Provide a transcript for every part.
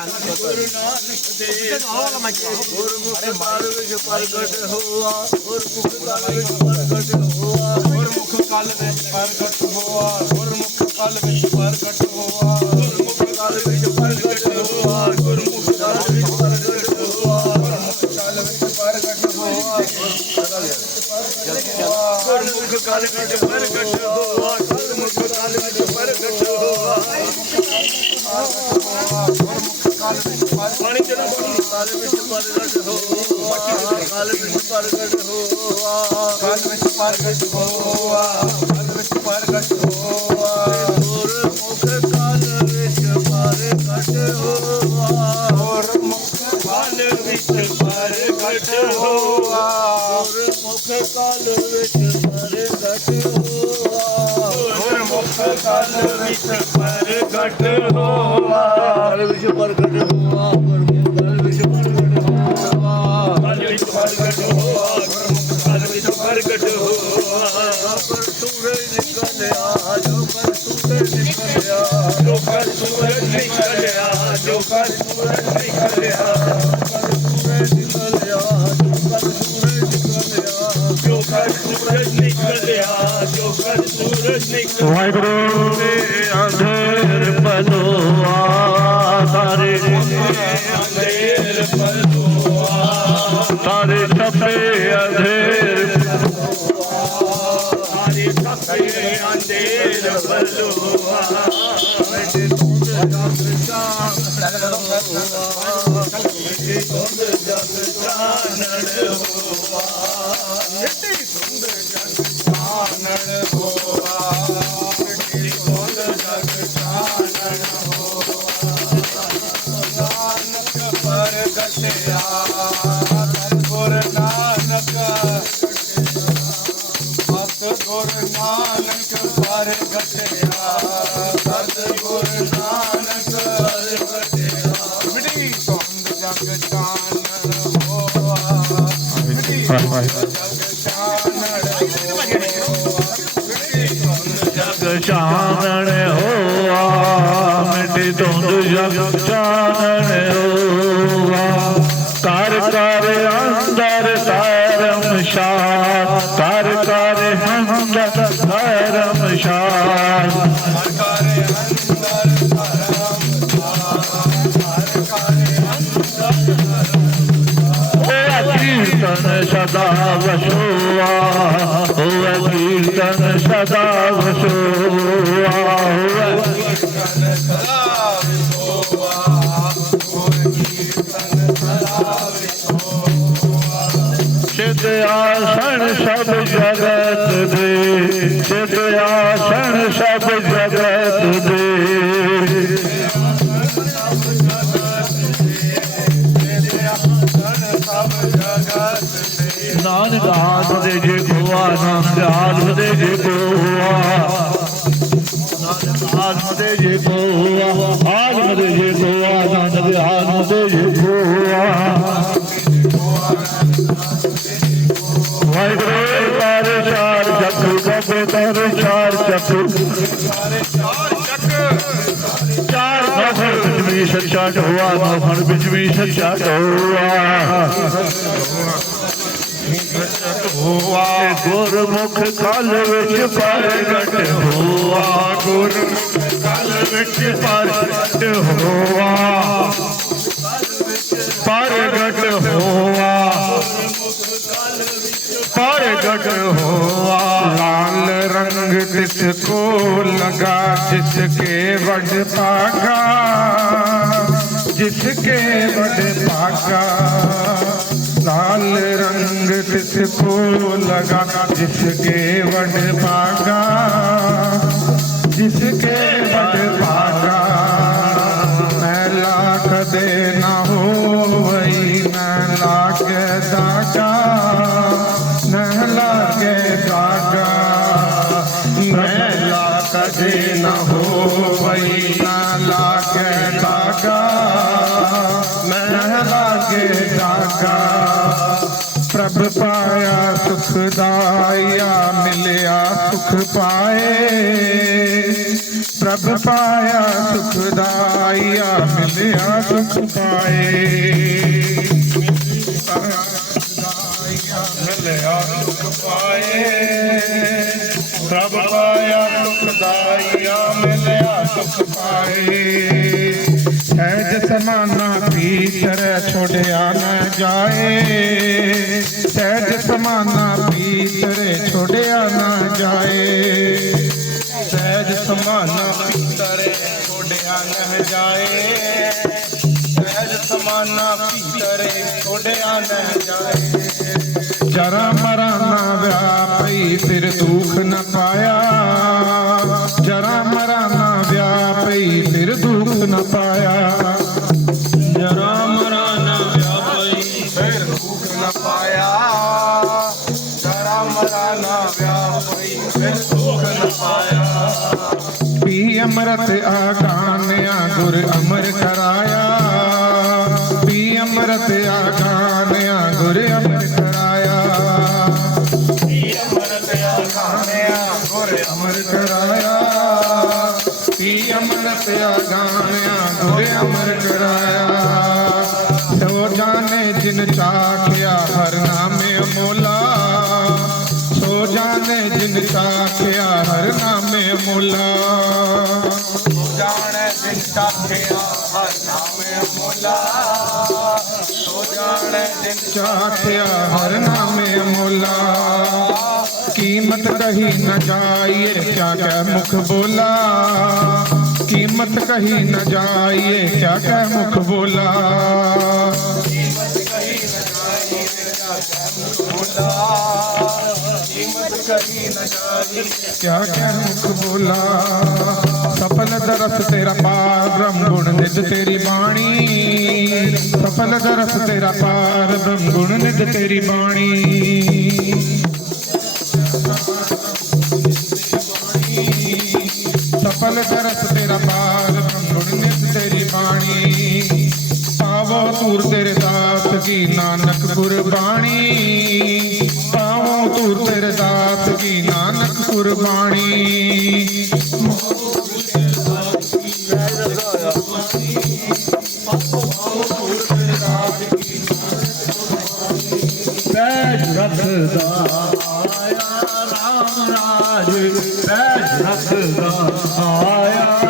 ਗੁਰੂ ਨਾਨਕ ਦੇਵ ਗੁਰਮੁਖ ਕਾਲ ਵਿੱਚ ਪ੍ਰਗਟ ਹੋਆ ਗੁਰਮੁਖ ਕਾਲ ਵਿੱਚ ਪ੍ਰਗਟ ਹੋਆ ਗੁਰਮੁਖ ਕਲ ਵਿੱਚ ਪ੍ਰਗਟ ਹੋਆ ਗੁਰਮੁਖ ਕਲ ਵਿੱਚ ਪ੍ਰਗਟ ਹੋਆ ਗੁਰਮੁਖ ਕਾਲ ਵਿੱਚ ਪ੍ਰਗਟ ਹੋਆ ਗੁਰਮੁਖ ਕਾਲ ਵਿੱਚ ਪ੍ਰਗਟ ਹੋਆ ਕਲ ਵਿੱਚ ਪ੍ਰਗਟ ਹੋਆ ਗੁਰਮੁਖ ਕਾਲ ਵਿੱਚ ਪ੍ਰਗਟ ਹੋਆ ਗੁਰਮੁਖ ਕਾਲ ਵਿੱਚ ਕਾਲ ਵਿੱਚ ਪ੍ਰਗਟ ਹੋਆ ਕਾਲ ਵਿੱਚ ਪ੍ਰਗਟ ਹੋਆ ਕਲ ਵਿੱਚ ਪ੍ਰਗਟ ਹੋਆ ਕਲ ਵਿੱਚ ਪ੍ਰਗਟ ਹੋਆ ਮੁਖ ਕਾਲ ਵਿੱਚ ਪ੍ਰਗਟ ਹੋਆ ਮੁਖ ਕਾਲ ਵਿੱਚ ਪ੍ਰਗਟ ਹੋਆ। ਮੁਖ ਕਾਲ ਵਿੱਚ ਪ੍ਰਗਟ ਹੋਆ ਮੁਖ ਕਾਲ ਵਿੱਚ ਪ੍ਰਗਟ ਹੋਆ ਕਾਲ ਵਿੱਚ ਪ੍ਰਗਟ ਸੂਰਜ ਨਿਕਲਿਆ ਜੋ ਪਰ ਸੂਰਜ ਨਿਕਲਿਆ ਜੋ ਪਰ ਸੂਰਜ ਨਿਕਲਿਆ ਪਰ ਸੂਰਜ ਨਿਕਲਿਆ ਜੋ ਪਰ ਸੂਰਜ ਨਿਕਲਿਆ ਜੋ ਪਰ ਸੂਰਜ ਨਿਕਲਿਆ ਵਾਹਿਗੁਰੂ ਦੇ ਅੰਧੇਰ ਬਲੋਆ ਸਾਰੇ ڀڳوان چان جڳڻ او تار تاري اندر تيرمار تاري اندر تيرمار सदा वशोआ हुआ कीर्तन सदा वशोआ हुआ कीर्तन सदा वशोआ हुआ कीर्तन सदा वशोआ चित आसन सब जगत दे चित आसन सब जगत ਨਾਨਕ ਆਦ ਦੇ ਜੇ ਕੋਆ ਨਾਨਕ ਆਦ ਦੇ ਜੇ ਕੋਆ ਨਾਨਕ ਦੇ ਜੇ ਕੋਆ ਆਦ ਦੇ ਜੇ ਕੋਆ ਨਾਨਕ ਆਦ ਦੇ ਜੇ ਕੋਆ ਵਾਹਿਗੁਰੂ ਕਰ ਚਾਰ ਚੱਕਰ ਕਬੇ ਕਰ ਚਾਰ ਚੱਕਰ ਚਾਰ ਨਫਰ ਵਿੱਚ ਵੀ ਸੱਚਾ ਹੋਆ ਨਫਰ ਵਿੱਚ ਵੀ ਸੱਚਾ ਹੋਆ ਪ੍ਰਗਟ ਹੋਆ ਗੁਰਮੁਖ ਕਲ ਵਿੱਚ ਪ੍ਰਗਟ ਹੋਆ। ਗੁਰਮੁਖ ਕਲ ਵਿੱਚ ਪ੍ਰਗਟ ਹੋਆ। ਪ੍ਰਗਟ ਹੋਆ। ਪ੍ਰਗਟ ਹੋਆ। ਲਾਲ ਰੰਗ ਤਿਸ ਕੋ ਲਗਾ ਜਿਸ ਕੇ ਵਡ ਪਾਗਾ। ਜਿਸ ਕੇ ਵਡ ਪਾਗਾ। लाल रंग जिसको लगा जिसके वड पागा जिसके वड पागा मैला कदे ना हो वही मैला के दागा नहला के दागा मैला कदे न हो वही नाला के दागा महला के दागा ਪ੍ਰਭ ਪਾਇਆ, ਸੁਖ ਦਾਇਆ, ਮਿਲਿਆ, ਸੁਖ ਪਾਏ। ਪ੍ਰਭ ਪਾਇਆ, ਸੁਖ ਦਾਇਆ, ਮਿਲਿਆ, ਸੁਖ ਪਾਏ। ਮਿਲਿਆ, ਸੁਖ ਪਾਏ। ਪ੍ਰਭ ਪਾਇਆ, ਸੁਖ ਮਿਲਿਆ, ਸੁਖ ਪਾਏ। ਸਹਿਜ ਸਮਾਨਾ ਪੀ ਤਰ ਛੋੜਿਆ ਨਾ ਜਾਏ। ਸਹਿਜ ਸਮਾਨਾ ਪੀਤਰ ਛੋੜਿਆ ਨਾ ਜਾਏ। ਸਹਿਜ ਸਮਾਨਾ ਪੀਤਰੇ ਛੋੜਿਆ ਨਾ ਜਾਏ। ਸਹਿਜ ਸਮਾਨਾ ਪੀਤਰੇ ਛੋੜਿਆ ਨਾ ਜਾਏ। ਜਰਾ ਮਰਾ ਨਾ ਵਿਆਪਈ ਫਿਰ ਦੁੱਖ ਨ ਪਾਇਆ। ਵਿਆਪਈ ਨ ਪਾਇਆ ਪੀ ਅੰਮ੍ਰਿਤ ਆਗਾਨਿਆ ਗੁਰ ਅਮਰ ਕਰਾਇਆ ਪੀ ਅੰਮ੍ਰਿਤ ਆਗਾਨਿਆ ਗੁਰ ਅਮਰ ਕਰਾਇਆ ਪੀ ਅਮਰਤ ਆਖਾਨਿਆ ਗੁਰ ਅਮਰ ਕਰਾਇਆ ਪੀ ਅੰਮ੍ਰਿਤ ਆਗਾਨਿਆ ਗੁਰ ਅਮਰ ਕਰਾਇਆ ਸੋ ਜਾਣੇ ਜਿਨ ਚਾਖਿਆ ਜਿਨ ਚਾਖਿਆ ਹਰ ਨਾਮੇ ਅਮੋਲਾ ਜਾਣੈ ਜਿਨ ਚਾਖਿਆ ਹਰ ਨਾਮੇ ਮੋਲਾ। ਸੋ ਜਾਣੈ ਜਿਨ ਚਾਖਿਆ ਹਰ ਨਾਮੇ ਅਮੋਲਾ ਕੀਮਤ ਕਹੀ ਨ ਜਾਈਏ ਕਿਆ ਕਹਿ ਮੁਖ ਬੋਲਾ। ਕੀਮਤ ਕਹੀ ਨ ਜਾਈਏ ਕਿਆ ਕਹਿ ਮੁਖ ਬੋਲਾ। ਕੀਮਤ ਕਹੀ ਜਾਈ ਕਿਆ ਕਹਿ ਮੁਖ ਬੋਲਾ ਸਫਲ ਦਰਸ ਤੇਰਾ ਪਾਰ ਬ੍ਰਹਮ ਗੁਣ ਨਿਧ ਤੇਰੀ ਬਾਣੀ। ਸਫਲ ਦਰਸ ਤੇਰਾ ਪਾਰ ਬ੍ਰਹਮ ਗੁਣ ਨਿਧ ਤੇਰੀ ਬਾਣੀ। ਸਫਲ ਦਰਸ ਤੇਰਾ ਪਾਰ ਬ੍ਰਹਮ ਗੁਣ ਨਿਧ ਤੇਰੀ ਬਾਣੀ। ਪਾਵੋ ਤੂਰ ਤੇਰੇ ਦਾਸ ਕੀ ਨਾਨਕ ਗੁਰਬਾਣੀ ਤੂਰ ਕੀ ਨਾਨਕ ਕੁਰਬਾਨੀ। ਬੈਜ ਰੱਖਦਾ ਆਇਆ ਰਾਮ ਰਾਜ ਬੈਜ ਰੱਖਦਾ ਆਇਆ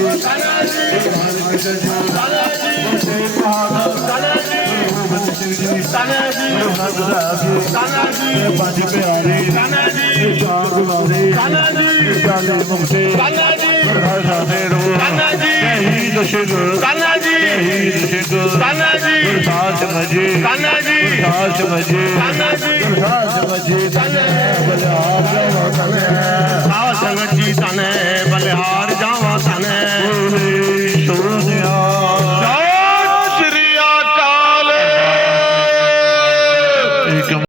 ਜੀ ਭਗਵਾਨ ਕ੍ਰਿਸ਼ਨ ਜੀ ਗੁਰਦੇਵ ਮਹਾਰਾਜ ਗੁਰੂ ਗੋਬਿੰਦ ਸਿੰਘ ਜੀ ਗੁਰੂ ਹਰਦਾਸ ਜੀ ਇਹ ਪੰਜ ਪਿਆਰੇ ਇਹ ਚਾਰ ਗੁਲਾਰੇ ਇਹ ਚਾਰ ਮੁਕਤੇ ਹਰਦਾਸ ਦੇ ਰੂਹ ਹੀ ਦਸ਼ਿਦ ਜੀ ਹੀ ਦਸ਼ਿਦ ਜੀ ਗੁਰਦਾਸ ਮਜੀ ਜੀ ਗੁਰਦਾਸ ਮਜੀ ਜੀ ਗੁਰਦਾਸ ਮਜੀ ਤਨ ਬਲਿਹਾਰ ਸੰਗਤ ਜੀ ਤਨ ਬਲਿਹਾਰ